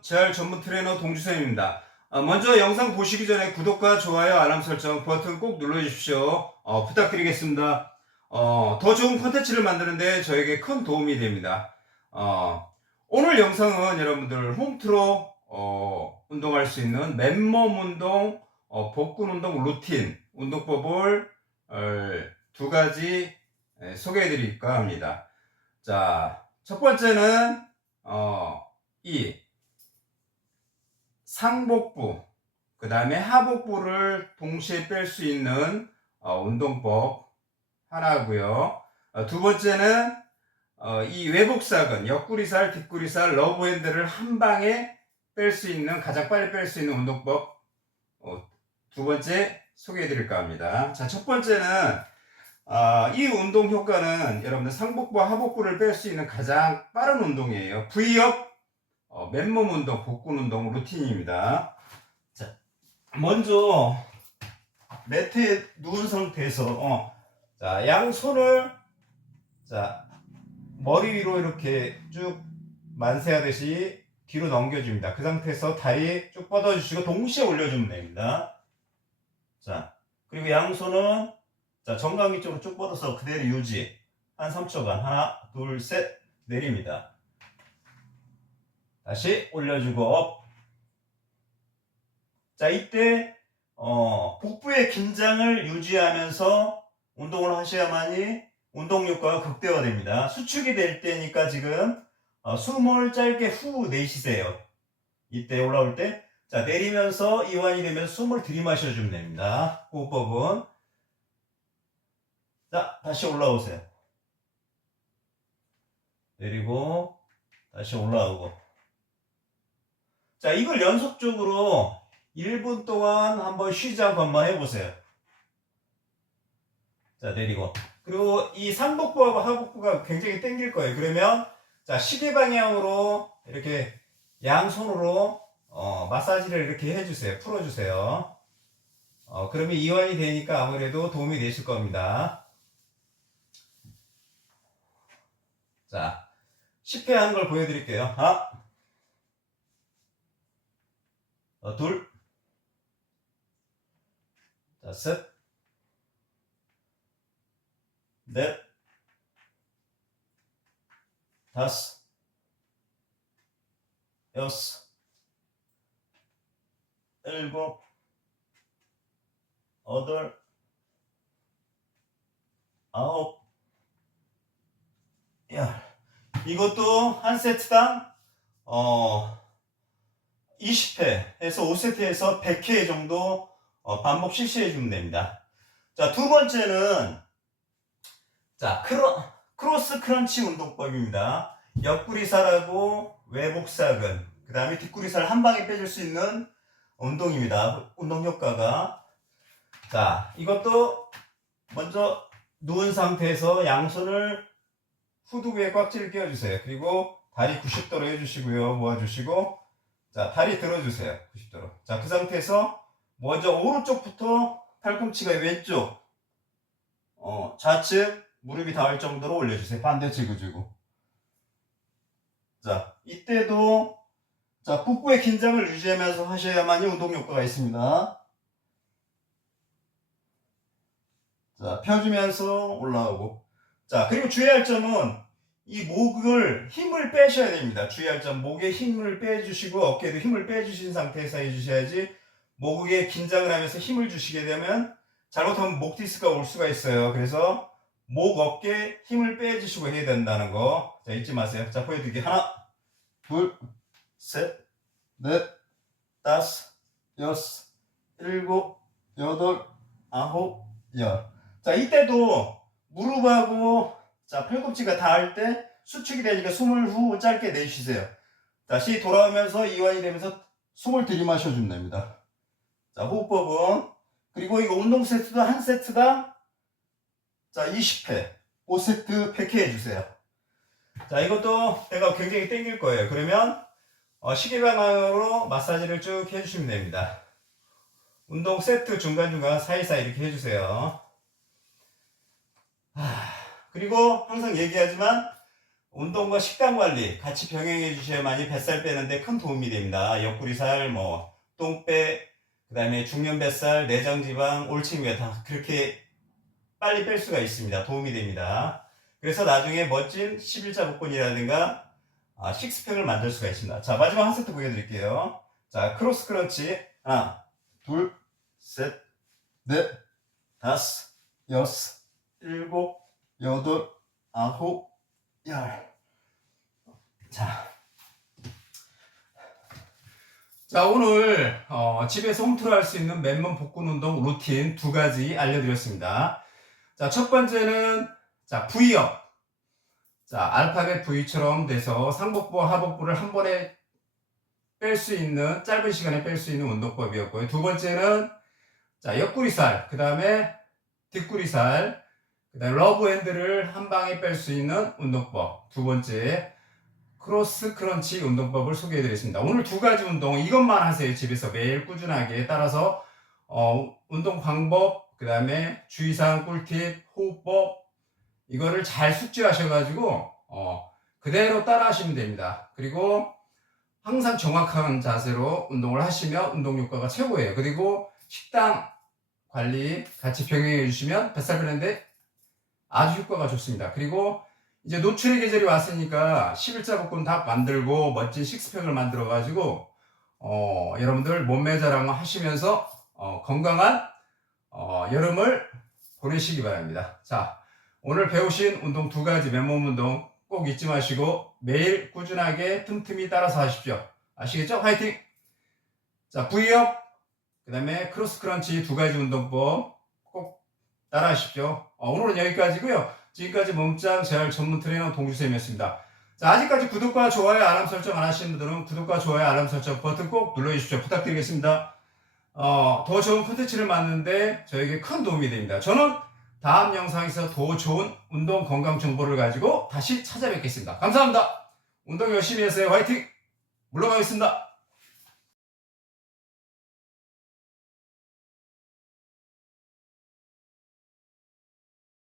재활 전문 트레이너 동주쌤입니다. 어, 먼저 영상 보시기 전에 구독과 좋아요, 알람 설정 버튼 꼭 눌러주십시오. 어, 부탁드리겠습니다. 어, 더 좋은 콘텐츠를 만드는데 저에게 큰 도움이 됩니다. 어, 오늘 영상은 여러분들 홈트로 어, 운동할 수 있는 맨몸 운동, 어, 복근 운동 루틴, 운동법을 어, 두 가지 예, 소개해 드릴까 합니다. 자, 첫 번째는 어, 이 상복부, 그 다음에 하복부를 동시에 뺄 수 있는 어, 운동법 하나고요. 어, 두 번째는 어, 이 외복사근, 옆구리살, 뒷구리살, 러브핸드를 한 방에 뺄 수 있는 가장 빨리 뺄 수 있는 운동법 어, 두 번째 소개해 드릴까 합니다. 자, 첫 번째는 아, 이 운동 효과는 여러분들 상복부와 하복부를 뺄 수 있는 가장 빠른 운동이에요. V업 어, 맨몸 운동, 복근 운동 루틴입니다. 자, 먼저 매트에 누운 상태에서 어, 자, 양손을 자, 머리 위로 이렇게 쭉 만세하듯이 뒤로 넘겨줍니다. 그 상태에서 다리 쭉 뻗어주시고 동시에 올려주면 됩니다. 자, 그리고 양손은 자, 정강이 쪽으로 쭉 뻗어서 그대로 유지. 한 3초간. 하나, 둘, 셋. 내립니다. 다시 올려주고 업. 자, 이때 어, 복부의 긴장을 유지하면서 운동을 하셔야만이 운동 효과가 극대화됩니다. 수축이 될 때니까 지금 어, 숨을 짧게 후 내쉬세요. 이때 올라올 때 자, 내리면서 이완이 되면 숨을 들이마셔 주면 됩니다. 호흡법은 자, 다시 올라오세요. 내리고, 다시 올라오고. 자, 이걸 연속적으로 1분 동안 한번 않고 한번 해보세요. 자, 내리고. 그리고 이 상복부하고 하복부가 굉장히 땡길 거예요. 그러면, 자, 시계 방향으로 이렇게 양손으로 어, 마사지를 이렇게 해주세요. 풀어주세요. 어, 그러면 이완이 되니까 아무래도 도움이 되실 겁니다. 자, 10회 하는 걸 보여드릴게요. 하나, 어, 둘, 자, 셋, 넷, 다섯, 여섯, 일곱, 여덟, 아홉, 야, 이것도 한 세트당 어 20회 해서 5세트에서 100회 정도 어, 반복 실시해 주면 됩니다. 자, 두 번째는 자, 크로, 크로스 크런치 운동법입니다. 옆구리살하고 외복사근, 그 다음에 뒷구리살 한 방에 빼줄 수 있는 운동입니다. 운동 효과가. 자, 이것도 먼저 누운 상태에서 양손을 후두부에 꽉지를 끼워주세요. 그리고 다리 90도로 해주시고요. 모아주시고, 자, 다리 들어주세요. 90도로. 자, 그 상태에서 먼저 오른쪽부터 팔꿈치가 왼쪽, 어, 좌측 무릎이 닿을 정도로 올려주세요. 반대측을 주고. 자, 이때도, 자, 복부의 긴장을 유지하면서 하셔야만이 운동 효과가 있습니다. 자, 펴주면서 올라오고. 자, 그리고 주의할 점은 이 목을 힘을 빼셔야 됩니다. 주의할 점 목에 힘을 빼주시고 어깨에도 힘을 빼주신 상태에서 해주셔야지 목에 긴장을 하면서 힘을 주시게 되면 잘못하면 목 디스크가 올 수가 있어요. 그래서 목 어깨 힘을 빼주시고 해야 된다는 거. 자, 잊지 마세요. 자, 보여드릴게 하나, 둘, 셋, 넷, 다섯, 여섯, 일곱, 여덟, 아홉, 열. 자, 이때도 무릎하고 자, 팔꿈치가 닿을 때 수축이 되니까 숨을 후 짧게 내쉬세요. 다시 돌아오면서 이완이 되면서 숨을 들이마셔 주면 됩니다. 자, 호흡법은 그리고 이거 운동 세트도 한 세트당 자, 20회. 5세트 100회 해 주세요. 자, 이것도 배가 굉장히 땡길 거예요. 그러면 어, 시계 방향으로 마사지를 쭉 해주시면 됩니다. 운동 세트 중간중간 사이사이 이렇게 해주세요. 하, 그리고 항상 얘기하지만 운동과 식단 관리 같이 병행해 주셔야만이 뱃살 빼는데 큰 도움이 됩니다. 옆구리살, 뭐 똥배, 그 다음에 중년 뱃살, 내장 지방, 올챙이가 다 그렇게 빨리 뺄 수가 있습니다. 도움이 됩니다. 그래서 나중에 멋진 11자 복근이라든가 아, 식스팩을 만들 수가 있습니다. 자, 마지막 한 세트 보여드릴게요. 자, 크로스 크런치. 하나, 둘, 셋, 넷, 다섯, 여섯, 일곱, 여덟, 아홉, 열. 자. 자, 오늘, 어, 집에서 홈트로 할수 있는 맨몸 복근 운동 루틴 두 가지 알려드렸습니다. 자, 첫 번째는, 자, V업. 자, 알파벳 V처럼 돼서 상복부와 하복부를 한 번에 뺄 수 있는, 짧은 시간에 뺄 수 있는 운동법이었고요. 두 번째는, 자, 옆구리살, 그 다음에 뒷구리살, 그 다음에 러브 핸드를 한 방에 뺄 수 있는 운동법. 두 번째, 크로스 크런치 운동법을 소개해 드렸습니다. 오늘 두 가지 운동, 이것만 하세요. 집에서 매일 꾸준하게. 따라서, 어, 운동 방법, 그 다음에 주의사항 꿀팁, 호흡법, 이거를 잘 숙지하셔가지고, 어, 그대로 따라 하시면 됩니다. 그리고 항상 정확한 자세로 운동을 하시면 운동 효과가 최고예요. 그리고 식당 관리 같이 병행해 주시면 뱃살 빼는데 아주 효과가 좋습니다. 그리고 이제 노출의 계절이 왔으니까 11자 복근 다 만들고 멋진 식스팩을 만들어 가지고 어, 여러분들 몸매 자랑 하시면서 어, 건강한 어, 여름을 보내시기 바랍니다. 자, 오늘 배우신 운동 두 가지 맨몸 운동 꼭 잊지 마시고 매일 꾸준하게 틈틈이 따라서 하십시오. 아시겠죠? 화이팅! 자, V업, 그 다음에 크로스 크런치 두 가지 운동법 꼭 따라 하십시오. 어, 오늘은 여기까지고요 지금까지 몸짱 재활 전문 트레이너 동주쌤이었습니다. 자, 아직까지 구독과 좋아요, 알람 설정 안 하신 분들은 구독과 좋아요, 알람 설정 버튼 꼭 눌러주십시오. 부탁드리겠습니다. 어, 더 좋은 콘텐츠를 만드는데 저에게 큰 도움이 됩니다. 저는 다음 영상에서 더 좋은 운동 건강 정보를 가지고 다시 찾아뵙겠습니다. 감사합니다. 운동 열심히 하세요. 화이팅! 물러가겠습니다.